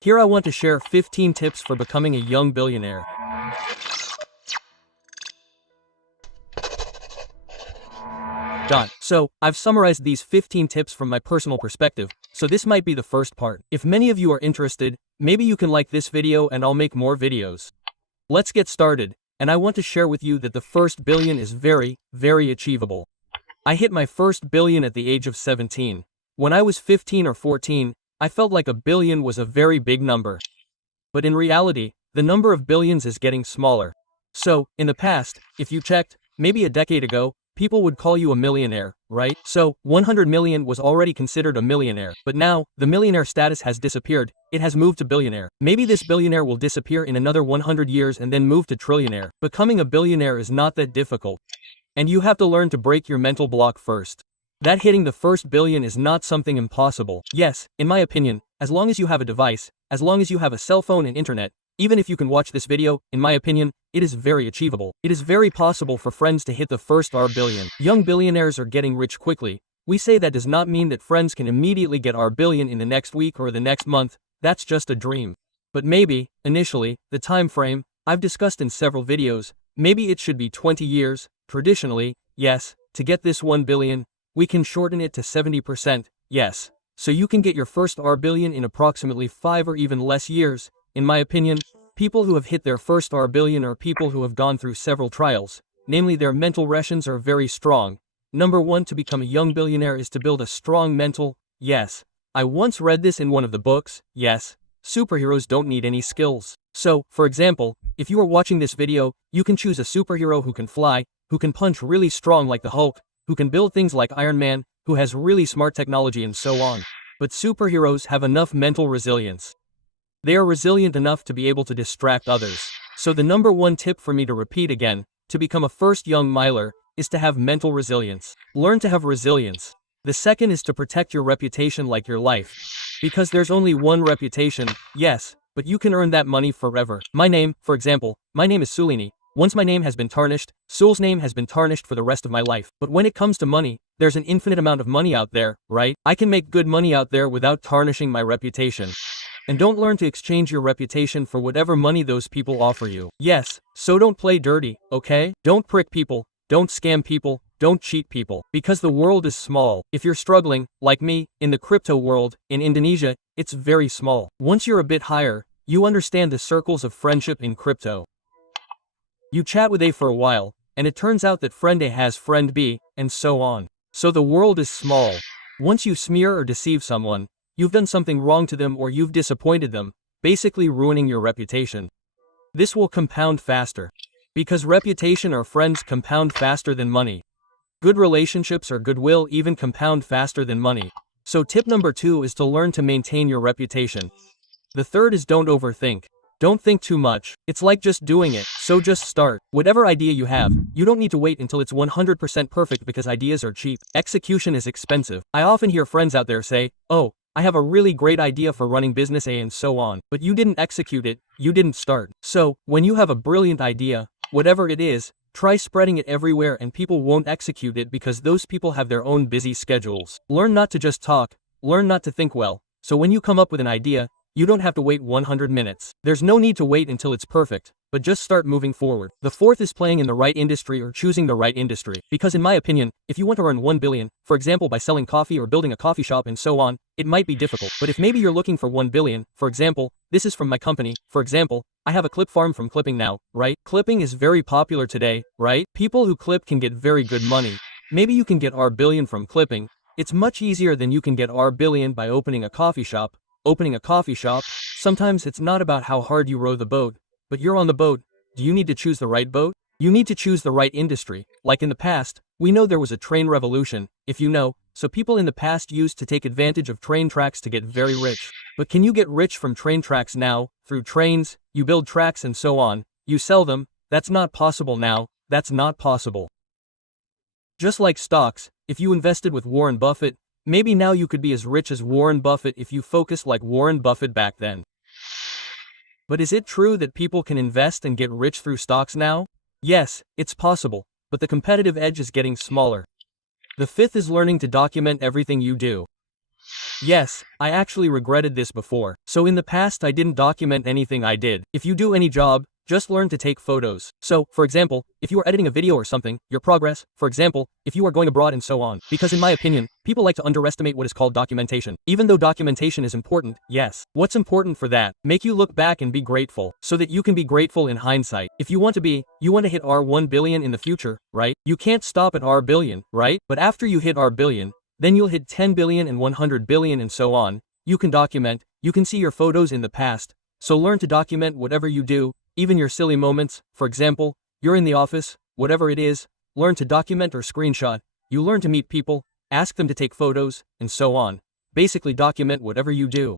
Here I want to share 15 tips for becoming a young billionaire. So, I've summarized these 15 tips from my personal perspective, so this might be the first part. If many of you are interested, maybe you can like this video and I'll make more videos. Let's get started, and I want to share with you that the first billion is very, very achievable. I hit my first billion at the age of 17. When I was 15 or 14, I felt like a billion was a very big number. But in reality, the number of billions is getting smaller. So, in the past, if you checked, maybe a decade ago, people would call you a millionaire, right? So, 100 million was already considered a millionaire. But now, the millionaire status has disappeared, it has moved to billionaire. Maybe this billionaire will disappear in another 100 years and then move to trillionaire. Becoming a billionaire is not that difficult. And you have to learn to break your mental block first. That hitting the first billion is not something impossible. Yes, in my opinion, as long as you have a device, as long as you have a cell phone and internet, even if you can watch this video, in my opinion, it is very achievable. It is very possible for friends to hit the first R billion. Young billionaires are getting rich quickly. We say that does not mean that friends can immediately get R billion in the next week or the next month. That's just a dream. But maybe, initially, the time frame, I've discussed in several videos, maybe it should be 20 years. Traditionally, yes, to get this 1 billion, we can shorten it to 70%, yes. So you can get your first R billion in approximately 5 or even less years. In my opinion, people who have hit their first R billion are people who have gone through several trials, namely their mental rations are very strong. Number 1 to become a young billionaire is to build a strong mental, yes. I once read this in one of the books, yes. Superheroes don't need any skills. So, for example, if you are watching this video, you can choose a superhero who can fly, who can punch really strong like the Hulk, who can build things like Iron Man, who has really smart technology and so on. But superheroes have enough mental resilience. They are resilient enough to be able to distract others. So the number 1 tip for me to repeat again, to become a first young miler, is to have mental resilience. Learn to have resilience. The second is to protect your reputation like your life. Because there's only one reputation, yes, but you can earn that money forever. My name, for example, my name is Sulini. Once my name has been tarnished, Sul's name has been tarnished for the rest of my life. But when it comes to money, there's an infinite amount of money out there, right? I can make good money out there without tarnishing my reputation. And don't learn to exchange your reputation for whatever money those people offer you. Yes, so don't play dirty, okay? Don't prick people, don't scam people, don't cheat people. Because the world is small. If you're struggling, like me, in the crypto world, in Indonesia, it's very small. Once you're a bit higher, you understand the circles of friendship in crypto. You chat with A for a while, and it turns out that friend A has friend B, and so on. So the world is small. Once you smear or deceive someone, you've done something wrong to them or you've disappointed them, basically ruining your reputation. This will compound faster. Because reputation or friends compound faster than money. Good relationships or goodwill even compound faster than money. So tip number 2 is to learn to maintain your reputation. The third is don't overthink. Don't think too much. It's like just doing it, so just start. Whatever idea you have, you don't need to wait until it's 100% perfect because ideas are cheap. Execution is expensive. I often hear friends out there say, "Oh, I have a really great idea for running business A and so on." But you didn't execute it, you didn't start. So, when you have a brilliant idea, whatever it is, try spreading it everywhere and people won't execute it because those people have their own busy schedules. Learn not to just talk, learn not to think well. So when you come up with an idea, you don't have to wait 100 minutes. There's no need to wait until it's perfect, but just start moving forward. The fourth is playing in the right industry or choosing the right industry. Because in my opinion, if you want to earn 1 billion, for example by selling coffee or building a coffee shop and so on, it might be difficult. But if maybe you're looking for 1 billion, for example, this is from my company, for example, I have a clip farm from clipping now, right? Clipping is very popular today, right? People who clip can get very good money. Maybe you can get R billion from clipping. It's much easier than you can get R billion by opening a coffee shop. Opening a coffee shop, sometimes it's not about how hard you row the boat, but you're on the boat. Do you need to choose the right boat? You need to choose the right industry. Like in the past, we know there was a train revolution, if you know, so people in the past used to take advantage of train tracks to get very rich. But can you get rich from train tracks now? Through trains, you build tracks and so on, you sell them, that's not possible now, that's not possible. Just like stocks, if you invested with Warren Buffett, maybe now you could be as rich as Warren Buffett if you focused like Warren Buffett back then. But is it true that people can invest and get rich through stocks now? Yes, it's possible, but the competitive edge is getting smaller. The fifth is learning to document everything you do. Yes, I actually regretted this before. So in the past I didn't document anything I did. If you do any job, just learn to take photos. So, for example, if you are editing a video or something, your progress, for example, if you are going abroad and so on. Because in my opinion, people like to underestimate what is called documentation. Even though documentation is important, yes. What's important for that? Make you look back and be grateful, so that you can be grateful in hindsight. If you want to hit R 1 billion in the future, right? You can't stop at R billion, right? But after you hit R billion, then you'll hit 10 billion and 100 billion and so on. You can document, you can see your photos in the past. So learn to document whatever you do, even your silly moments. For example, you're in the office, whatever it is, learn to document or screenshot. You learn to meet people, ask them to take photos, and so on. Basically document whatever you do.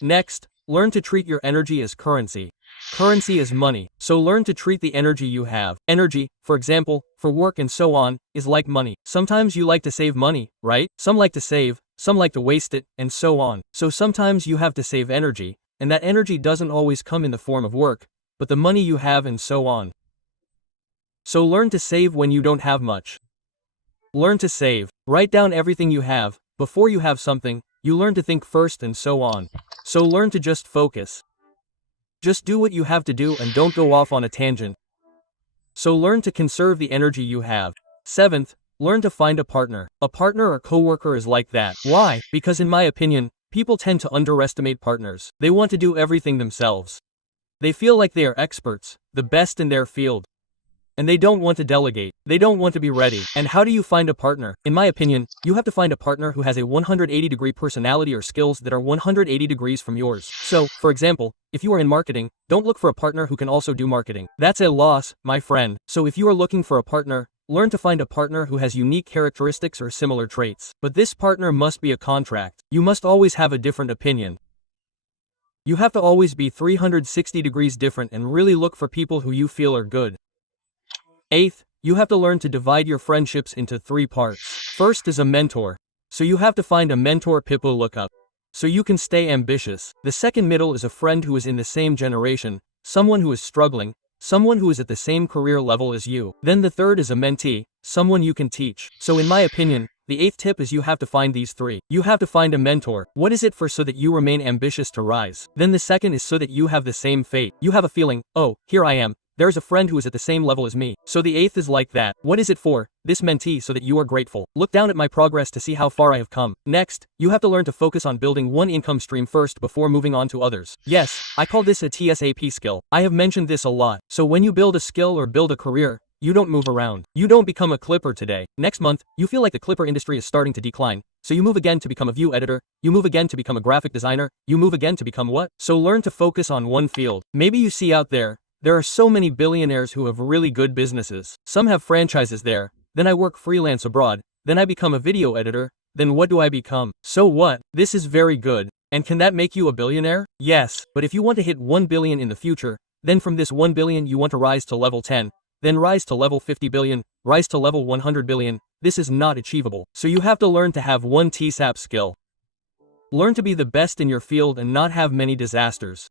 Next, learn to treat your energy as currency. Currency is money, so learn to treat the energy you have. Energy, for example, for work and so on, is like money. Sometimes you like to save money, right? Some like to save, some like to waste it, and so on. So sometimes you have to save energy, and that energy doesn't always come in the form of work, but the money you have and so on. So learn to save when you don't have much. Learn to save. Write down everything you have. Before you have something, you learn to think first and so on. So learn to just focus. Just do what you have to do and don't go off on a tangent. So learn to conserve the energy you have. 7th, learn to find a partner. A partner or coworker is like that. Why? Because in my opinion, people tend to underestimate partners. They want to do everything themselves. They feel like they are experts, the best in their field. And they don't want to delegate. They don't want to be ready. And how do you find a partner? In my opinion, you have to find a partner who has a 180-degree personality or skills that are 180 degrees from yours. So, for example, if you are in marketing, don't look for a partner who can also do marketing. That's a loss, my friend. So if you are looking for a partner, learn to find a partner who has unique characteristics or similar traits. But this partner must be a contract. You must always have a different opinion. You have to always be 360 degrees different and really look for people who you feel are good. 8th, you have to learn to divide your friendships into 3 parts. First is a mentor. So you have to find a mentor people look up, so you can stay ambitious. The second middle is a friend who is in the same generation, someone who is struggling, someone who is at the same career level as you. Then the third is a mentee, someone you can teach. So in my opinion, the 8th tip is you have to find these 3. You have to find a mentor. What is it for? So that you remain ambitious to rise. Then the second is so that you have the same fate. You have a feeling, oh, here I am. There is a friend who is at the same level as me. So the 8th is like that. What is it for? This mentee so that you are grateful. Look down at my progress to see how far I have come. Next, you have to learn to focus on building one income stream first before moving on to others. Yes, I call this a TSAP skill. I have mentioned this a lot. So when you build a skill or build a career, you don't move around. You don't become a clipper today. Next month, you feel like the clipper industry is starting to decline. So you move again to become a view editor, you move again to become a graphic designer, you move again to become what? So learn to focus on one field. Maybe you see out there are so many billionaires who have really good businesses. Some have franchises there. Then I work freelance abroad. Then I become a video editor. Then what do I become? So what? This is very good. And can that make you a billionaire? Yes. But if you want to hit 1 billion in the future, then from this 1 billion you want to rise to level 10, then rise to level 50 billion, rise to level 100 billion. This is not achievable. So you have to learn to have one TSAP skill. Learn to be the best in your field and not have many disasters.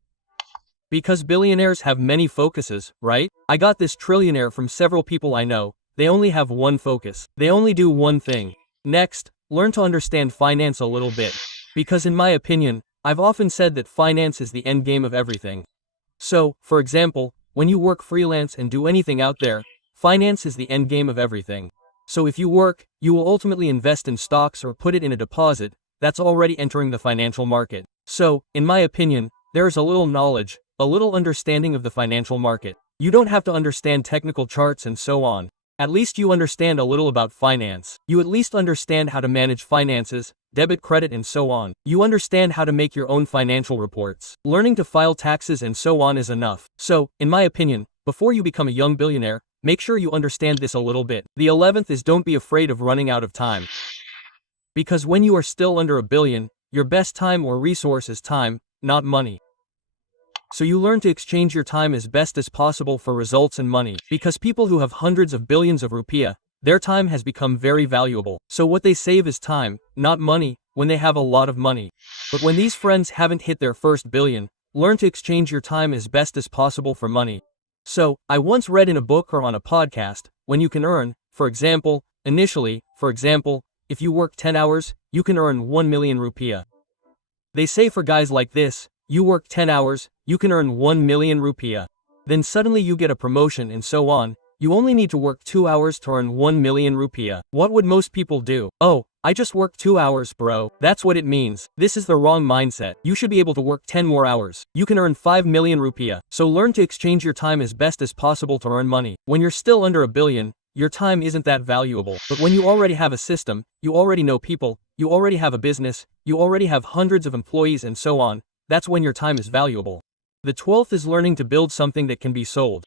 Because billionaires have many focuses, right? I got this trillionaire from several people I know. They only have one focus. They only do one thing. Next, learn to understand finance a little bit. Because in my opinion, I've often said that finance is the end game of everything. So, for example, when you work freelance and do anything out there, finance is the end game of everything. So if you work, you will ultimately invest in stocks or put it in a deposit that's already entering the financial market. So, in my opinion, there is a little knowledge, a little understanding of the financial market. You don't have to understand technical charts and so on. At least you understand a little about finance. You at least understand how to manage finances, debit, credit, and so on. You understand how to make your own financial reports. Learning to file taxes and so on is enough. So, in my opinion, before you become a young billionaire, make sure you understand this a little bit. The 11th is don't be afraid of running out of time. Because when you are still under a billion, your best time or resource is time, not money. So you learn to exchange your time as best as possible for results and money. Because people who have hundreds of billions of rupiah, their time has become very valuable. So what they save is time, not money, when they have a lot of money. But when these friends haven't hit their first billion, learn to exchange your time as best as possible for money. So, I once read in a book or on a podcast, when you can earn, for example, if you work 10 hours, you can earn 1 million rupiah. They say for guys like this, you work 10 hours, you can earn 1 million rupiah. Then suddenly you get a promotion and so on. You only need to work 2 hours to earn 1 million rupiah. What would most people do? Oh, I just worked 2 hours, bro. That's what it means. This is the wrong mindset. You should be able to work 10 more hours. You can earn 5 million rupiah. So learn to exchange your time as best as possible to earn money. When you're still under a billion, your time isn't that valuable. But when you already have a system, you already know people, you already have a business, you already have hundreds of employees and so on, that's when your time is valuable. The 12th is learning to build something that can be sold.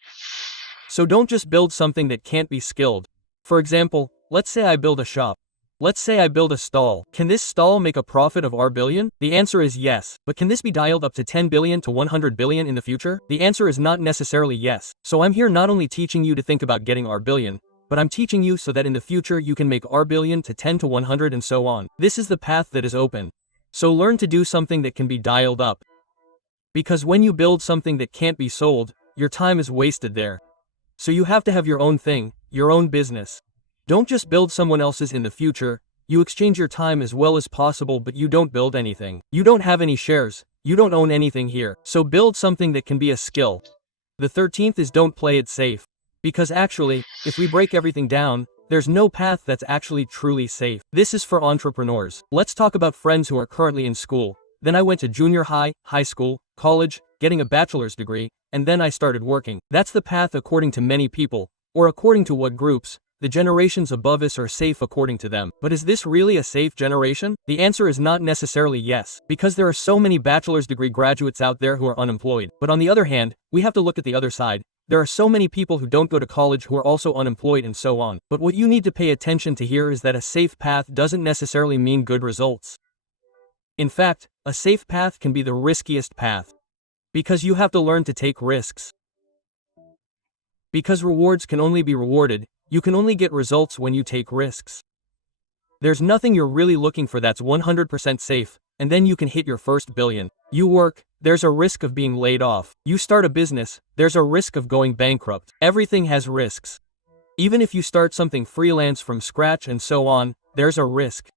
So don't just build something that can't be skilled. For example, let's say I build a shop. Let's say I build a stall. Can this stall make a profit of R billion? The answer is yes. But can this be dialed up to 10 billion to 100 billion in the future? The answer is not necessarily yes. So I'm here not only teaching you to think about getting R billion, but I'm teaching you so that in the future you can make R billion to 10 to 100 and so on. This is the path that is open. So learn to do something that can be dialed up. Because when you build something that can't be sold, your time is wasted there. So you have to have your own thing, your own business. Don't just build someone else's in the future, you exchange your time as well as possible but you don't build anything. You don't have any shares, you don't own anything here. So build something that can be a skill. The 13th is don't play it safe. Because actually, if we break everything down, there's no path that's actually truly safe. This is for entrepreneurs. Let's talk about friends who are currently in school. Then I went to junior high, high school, college, getting a bachelor's degree, and then I started working. That's the path according to many people, or according to what groups, the generations above us are safe according to them. But is this really a safe generation? The answer is not necessarily yes, because there are so many bachelor's degree graduates out there who are unemployed. But on the other hand, we have to look at the other side. There are so many people who don't go to college who are also unemployed and so on. But what you need to pay attention to here is that a safe path doesn't necessarily mean good results. In fact, a safe path can be the riskiest path. Because you have to learn to take risks. Because rewards can only be rewarded, you can only get results when you take risks. There's nothing you're really looking for that's 100% safe, and then you can hit your first billion. You work, there's a risk of being laid off. You start a business, there's a risk of going bankrupt. Everything has risks. Even if you start something freelance from scratch and so on, there's a risk.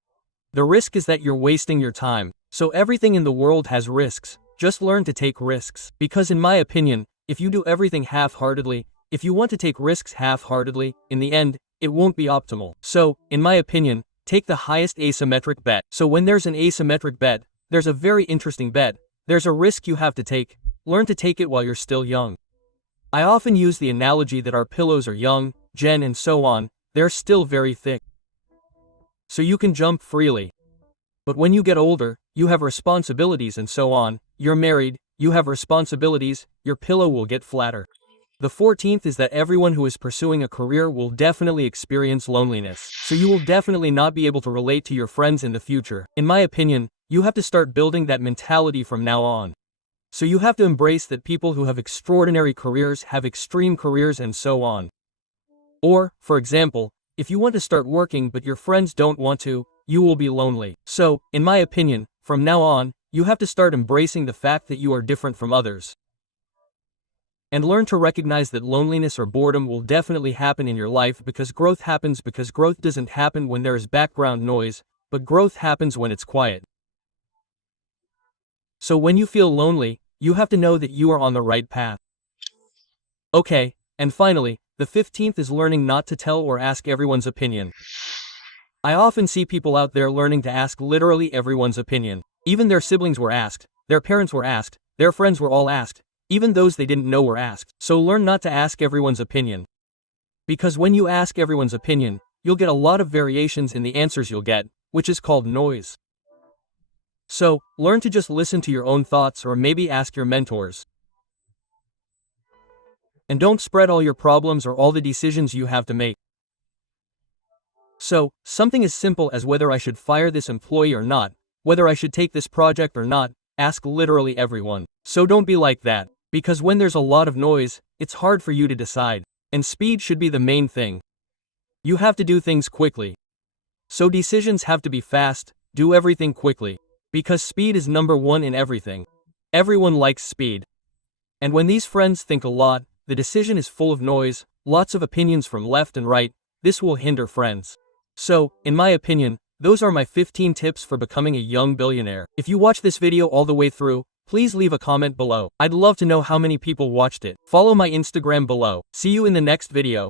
The risk is that you're wasting your time. So everything in the world has risks. Just learn to take risks. Because in my opinion, if you do everything half-heartedly, if you want to take risks half-heartedly, in the end, it won't be optimal. So, in my opinion, take the highest asymmetric bet. So when there's an asymmetric bet, there's a very interesting bet. There's a risk you have to take. Learn to take it while you're still young. I often use the analogy that our pillows are young, Jen and so on, they're still very thick. So you can jump freely. But when you get older, you have responsibilities and so on, you're married, you have responsibilities, your pillow will get flatter. The 14th is that everyone who is pursuing a career will definitely experience loneliness. So you will definitely not be able to relate to your friends in the future. In my opinion, you have to start building that mentality from now on. So you have to embrace that people who have extraordinary careers have extreme careers and so on. Or, for example, if you want to start working but your friends don't want to, you will be lonely. So, in my opinion, from now on, you have to start embracing the fact that you are different from others. And learn to recognize that loneliness or boredom will definitely happen in your life because growth doesn't happen when there is background noise, but growth happens when it's quiet. So when you feel lonely, you have to know that you are on the right path. Okay, and finally, the 15th is learning not to tell or ask everyone's opinion. I often see people out there learning to ask literally everyone's opinion. Even their siblings were asked, their parents were asked, their friends were all asked, even those they didn't know were asked. So learn not to ask everyone's opinion. Because when you ask everyone's opinion, you'll get a lot of variations in the answers you'll get, which is called noise. So, learn to just listen to your own thoughts or maybe ask your mentors. And don't spread all your problems or all the decisions you have to make. So, something as simple as whether I should fire this employee or not, whether I should take this project or not, ask literally everyone. So don't be like that, because when there's a lot of noise, it's hard for you to decide. And speed should be the main thing. You have to do things quickly. So decisions have to be fast, do everything quickly. Because speed is number one in everything. Everyone likes speed. And when these friends think a lot, the decision is full of noise, lots of opinions from left and right, this will hinder friends. So, in my opinion, Those are my 15 tips for becoming a young billionaire. If you watch this video all the way through, please leave a comment below. I'd love to know how many people watched it. Follow my Instagram below. See you in the next video.